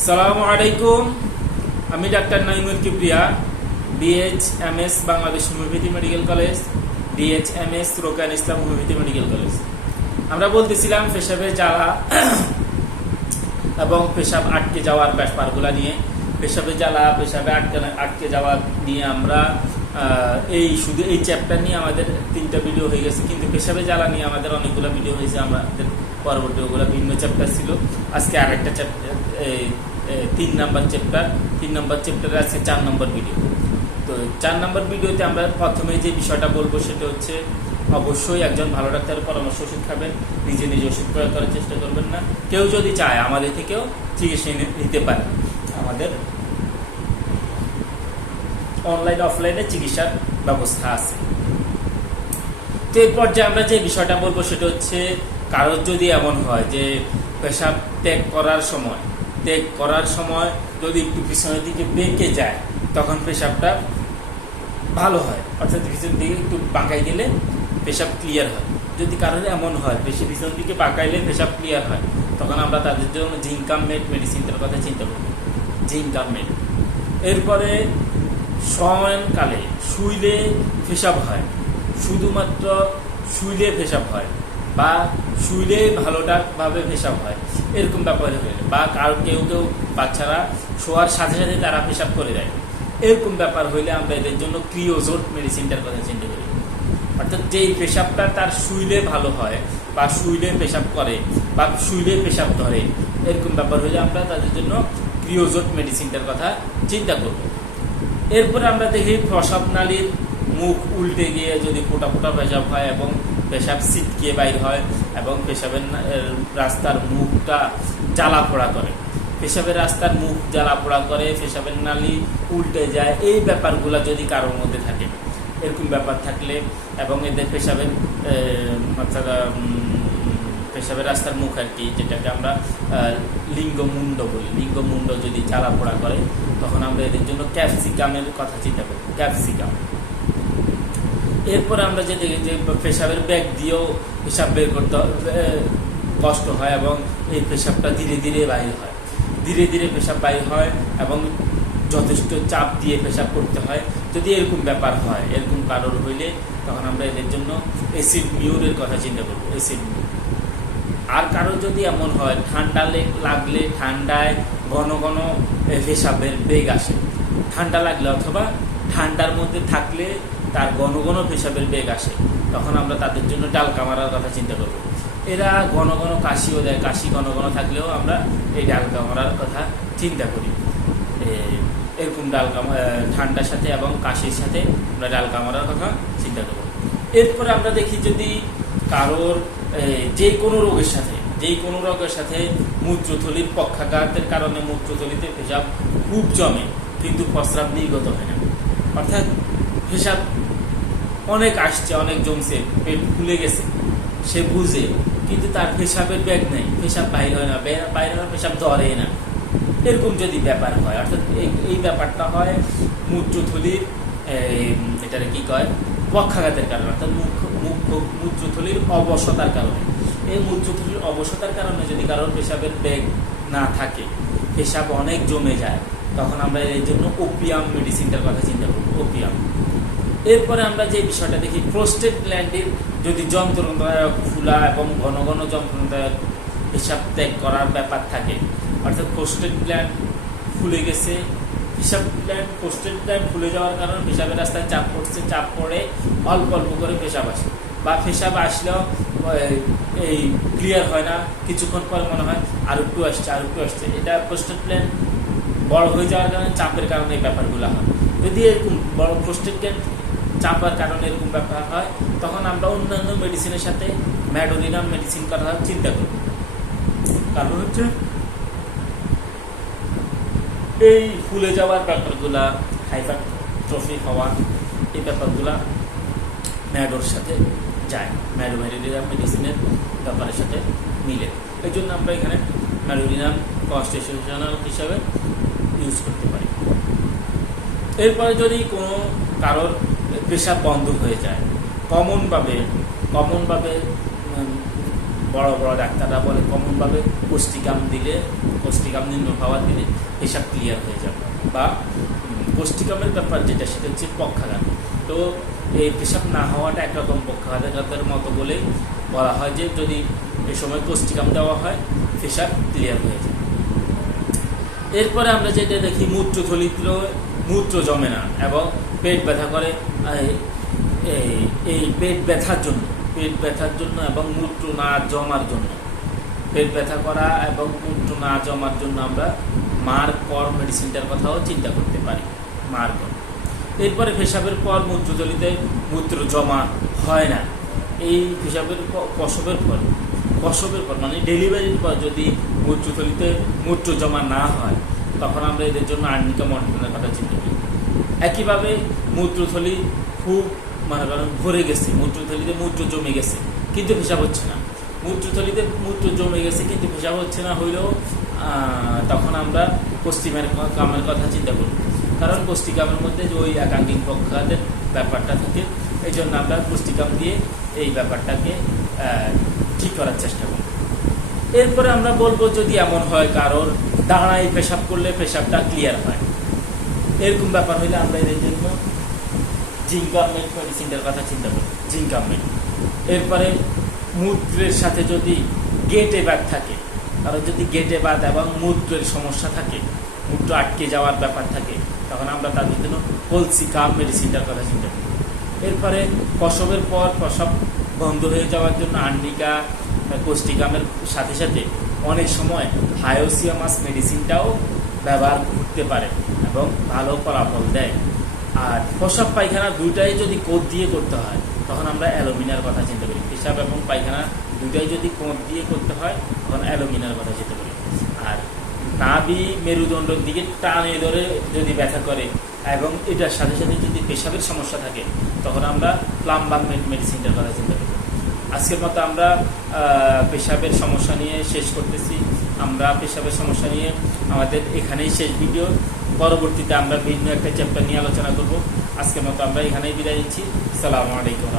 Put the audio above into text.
সালামু আলাইকুম। আমি doctor Naimul Kibria DH M S Bangladesh homeopathy medical college DH M S Rokan Islam homeopathy medical college. আমরা বলতেছিলাম, পেশাবের জ্বালা এবং পেশাব আটকে যাওয়ার ব্যাপারগুলো নিয়ে। পেশাবে জ্বালা, পেশাবে আটকে আটকে যাওয়া নিয়ে আমরা এই শুধু এই চ্যাপ্টার নিয়ে আমাদের তিনটা ভিডিও হয়ে গেছে, কিন্তু পেশাবে জ্বালা নিয়ে আমাদের অনেকগুলো ভিডিও হয়েছে, আমাদের পরবর্তী ওগুলো ভিন্ন চ্যাপ্টার ছিল। আজকে আরেকটা চ্যাপ্টার তিন নাম্বার চ্যাপ্টার তিন নাম্বার চ্যাপ্টারে আছে চার নম্বর ভিডিও তো চার নম্বর ভিডিওতে আমরা প্রথমে যে বিষয়টা বলব সেটা হচ্ছে, অবশ্যই একজন ভালো ডাক্তারের পরামর্শ ওষুধ খাবেন নিজে নিজে ওষুধ প্রয়োগ করার চেষ্টা করবেন না। কেউ যদি চায় আমাদের থেকেও চিকিৎসা নিতে পারে। আমাদের অনলাইন অফলাইনে চিকিৎসার ব্যবস্থা আছে। তো এই পর্যায়ে আমরা যে বিষয়টা বলব সেটা হচ্ছে কারোর যদি এমন হয় যে পেশাব ত্যাগ করার সময়, ত্যাগ করার সময় যদি একটু পিছনের দিকে বেঁকে যায়, তখন পেশাবটা ভালো হয়। অর্থাৎ পিছনের দিকে একটু বাঁকাই গেলে পেশাব ক্লিয়ার হয়। যদি কারোর এমন হয়, বেশি পিছনের দিকে বাঁকাইলে পেশাব ক্লিয়ার হয়, তখন আমরা তাদের জন্য জিঙ্কাম মেড মেডিসিনটার কথা চিন্তা করব জিঙ্কাম মেড এরপরে শয়নকালে শুইলে পেশাব হয়। শুধুমাত্র শুইলে পেশাব হয়। বা শুইলে ভালোটাভাবে পেশাব হয়। এরকম ব্যাপার হয়ে বা কারও কেউ কেউ বাচ্চারা শোয়ার সাথে সাথে তারা পেশাব করে দেয়। এরকম ব্যাপার হইলে আমরা এদের জন্য ক্রিওজোট মেডিসিনটার কথা চিন্তা করি। অর্থাৎ যেই পেশাবটা তার শুইলে ভালো হয় বা শুইলে পেশাব করে বা শুইলে পেশাব ধরে, এরকম ব্যাপার হইলে আমরা তাদের জন্য ক্রিওজোট মেডিসিনটার কথা চিন্তা করব। এরপরে আমরা দেখি প্রসাব নালীর মুখ উল্টে গিয়ে যদি ফোটা ফোটা পেশাব হয় এবং পেশাব ছিটকে বাইর হয় এবং পেশাবের রাস্তার মুখটা জ্বালা পোড়া করে। পেশাবের রাস্তার মুখ জ্বালা পোড়া করে, পেশাবের নালী উল্টে যায়, এই ব্যাপারগুলো যদি কারোর মধ্যে থাকে, এরকম ব্যাপার থাকলে এবং এদের পেশাবের অর্থাৎ পেশাবের রাস্তার মুখ আর কি, যেটাকে আমরা লিঙ্গমুণ্ড বলি। লিঙ্গমুণ্ড যদি জ্বালা পোড়া করে, তখন আমরা এদের জন্য ক্যাপসিকামের কথা চিন্তা করি। ক্যাপসিকাম। এরপর আমরা যে দেখি যে পেশাবের ব্যাগ দিয়েও পেশাব বের করতে কষ্ট হয় এবং এই পেশাবটা ধীরে ধীরে বাইর হয়। ধীরে ধীরে পেশাব বাইর হয় এবং যথেষ্ট চাপ দিয়ে পেশাব করতে হয়। যদি এরকম ব্যাপার হয়, এরকম কারোর হইলে তখন আমরা এদের জন্য অ্যাসিড মিউরের কথা চিন্তা করব অ্যাসিড মিউর আর কারও যদি এমন হয়, ঠান্ডা লাগলে ঠান্ডায় ঘন ঘন পেশাবের বেগ আসে। ঠান্ডা লাগলে অথবা ঠান্ডার মধ্যে থাকলে তার ঘন ঘন পেশাবের বেগ আসে, তখন আমরা তাদের জন্য ডাল মারার কথা চিন্তা করব। এরা ঘন ঘন কাশিও দেয়, কাশি ঘন ঘন থাকলেও আমরা এই ডাল মারার কথা চিন্তা করি। এরকম ডাল ঠান্ডার সাথে এবং কাশির সাথে আমরা ডাল মারার কথা চিন্তা করব। এরপরে আমরা দেখি যদি কারোর যে কোনো রোগের সাথে, যে কোনো রোগের সাথে মূত্রথলির পক্ষাঘাতের কারণে মূত্রথলিতে পেশাব খুব জমে, কিন্তু প্রস্রাব নির্গত হয় না। অর্থাৎ পেশাব অনেক আসছে, অনেক জমছে, পেট ফুলে গেছে। সে বুঝে, কিন্তু তার পেশাবের ব্যাগ নেই, পেশাব বাইর হয় না বাইরে হয় পেশাব ধরে না। এরকম যদি ব্যাপার হয়, অর্থাৎ এই ব্যাপারটা হয় মূত্রথলির এটারে কি কয়? পক্ষাঘাতের কারণে, অর্থাৎ মুখ মুখ, মূত্রথলির অবসতার কারণে। এই মূত্রথলির অবসতার কারণে যদি কারোর পেশাবের ব্যাগ না থাকে, পেশাব অনেক জমে যায়, তখন আমরা এর জন্য ওপিয়াম মেডিসিনটার কথা চিন্তা করব ওপিয়াম এরপরে আমরা যে বিষয়টা দেখি প্রোস্টেট গ্ল্যান্ডের যদি যন্ত্রণাদায়ক, ফুলা এবং ঘন ঘন যন্ত্রণাদায়ক হিসাব ত্যাগ করার ব্যাপার থাকে, অর্থাৎ প্রোস্টেট গ্ল্যান্ড ফুলে গেছে, হিসাব গ্ল্যান্ড প্রোস্টেট গ্ল্যান্ড ফুলে যাওয়ার কারণে পেশাবের রাস্তায় চাপ পড়ছে, চাপ পড়ে অল্প অল্প করে পেশাব আসে বা পেশাব আসলেও এই ক্লিয়ার হয় না, কিছুক্ষণ পরে মনে হয় আর একটু আসছে, আর একটু আসছে। এটা প্রোস্টেট গ্ল্যান্ড বড় হয়ে যাওয়ার কারণে চাপের কারণে এই ব্যাপারগুলো হয়। যদি এরকম বড় প্রোস্টেট গ্ল্যান্ড চাপার কারণে এরকম ব্যাপার হয়, তখন আমরা অন্যান্য মেডিসিনের সাথে ম্যাডোরিনাম মেডিসিন করার চিন্তা করব কারণ হচ্ছে, এই ফুলে যাওয়ার ব্যাপারগুলা হাইপারট্রফি হওয়া, এই ব্যাপারগুলা ম্যাডোর সাথে যায় ম্যাডো ম্যাডোরিনাম মেডিসিনের ব্যাপারের সাথে মিলে। এই জন্য আমরা এখানে ম্যাডোরিনাম কনস্টিটিউশনাল হিসাবে ইউজ করতে পারি। এরপরে যদি কোনো কারোর পেশাব বন্ধ হয়ে যায়। কমনভাবে কমনভাবে বড় বড় ডাক্তাররা বলে কমনভাবে পুষ্টিকাম দিলে কোষ্টিকাম নিম্ন হওয়ার দিনে পেশাব ক্লিয়ার হয়ে যাবে। বা উম, কোষ্টিকামের ব্যাপার যেটা সেটা হচ্ছে পক্ষাঘাত। তো এই পেশাব না হওয়াটা একরকম পক্ষাঘাতের মতো বলে বলা হয় যে যদি এ সময় কোষ্টিকাম দেওয়া হয় পেশাব ক্লিয়ার হয়ে যায়। এরপরে আমরা যেটা দেখি মূত্রথলিতে মূত্র জমে না এবং পেট ব্যথা করে, এই- পেট ব্যথার জন্য, পেট ব্যথার জন্য এবং মূত্র না জমার জন্য। পেট ব্যথা করা এবং মূত্র না জমার জন্য আমরা মার পর মেডিসিনটার কথাও চিন্তা করতে পারি, মার পর এরপরে পেশাবের পর মূত্রথলিতে মূত্র জমা হয় না। এই পেশাবের প্রসবের পর প্রসবের পর মানে ডেলিভারির পর যদি মূত্রথলিতে মূত্র জমা না হয়, তখন আমরা এদের জন্য আর্নিকা মন্ডনের কথা চিন্তা করি। একইভাবে মূত্রথলি খুব, মনে করেন, ভরে গেছে। মূত্রথলিতে মূত্র জমে গেছে, কিন্তু পেশাব হচ্ছে না। মূত্রথলিতে মূত্র জমে গেছে, কিন্তু পেশাব হচ্ছে না হইলেও তখন আমরা পশ্চিমের কামের কথা চিন্তা করি। কারণ পুষ্টিকামের মধ্যে যে ওই একাঙ্কিক পক্ষাদের ব্যাপারটা থাকে এই জন্য আমরা পুষ্টিকাম দিয়ে এই ব্যাপারটাকে ঠিক করার চেষ্টা করি। এরপরে আমরা বলব যদি এমন হয় কারোর, দাঁড়ায় পেশাব করলে পেশাবটা ক্লিয়ার হয়। এরকম ব্যাপার হইলে আমরা এদের জন্য জিঙ্কামেট মেডিসিনটার কথা চিন্তা করি। জিঙ্কামেট এরপরে মূত্রের সাথে যদি গেটে বাদ থাকে কারও যদি গেটে বাদ এবং মূত্রের সমস্যা থাকে, মূত্র আটকে যাওয়ার ব্যাপার থাকে, তখন আমরা তাদের জন্য কলসি কাম মেডিসিনটার কথা চিন্তা করি। এরপরে প্রসবের পর প্রসব বন্ধ হয়ে যাওয়ার জন্য আন্নিকা কোষ্টিকামের সাথে সাথে অনেক সময় হায়োসিয়ামাস মেডিসিনটাও ব্যবহার করতে পারে। এবং ভালো ফলাফল দেয়। আর প্রসব পায়খানা দুইটাই যদি কোদ দিয়ে করতে হয়, তখন আমরা অ্যালোমিনার কথা চিন্তা করি। পেশাব এবং পায়খানা দুইটাই যদি কোদ দিয়ে করতে হয়, তখন অ্যালোমিনার কথা চিন্তা করি। আর নাভি মেরুদণ্ডের দিকে টানে ধরে যদি ব্যথা করে এবং এটার সাথে সাথে যদি পেশাবের সমস্যা থাকে, তখন আমরা প্লাম্বাম মেডিসিনটার কথা চিন্তা করি। আজকের মতো আমরা পেশাবের সমস্যা নিয়ে শেষ করতেছি। আমরা পেশাবের সমস্যা নিয়ে আমাদের এখানেই শেষ ভিডিও। পরবর্তীতে আমরা ভিন্ন একটা চ্যাপ্টার নিয়ে আলোচনা করব। আজকের মতো আমরা এখানেই বিদায় নিচ্ছি। সালামু আলাইকুম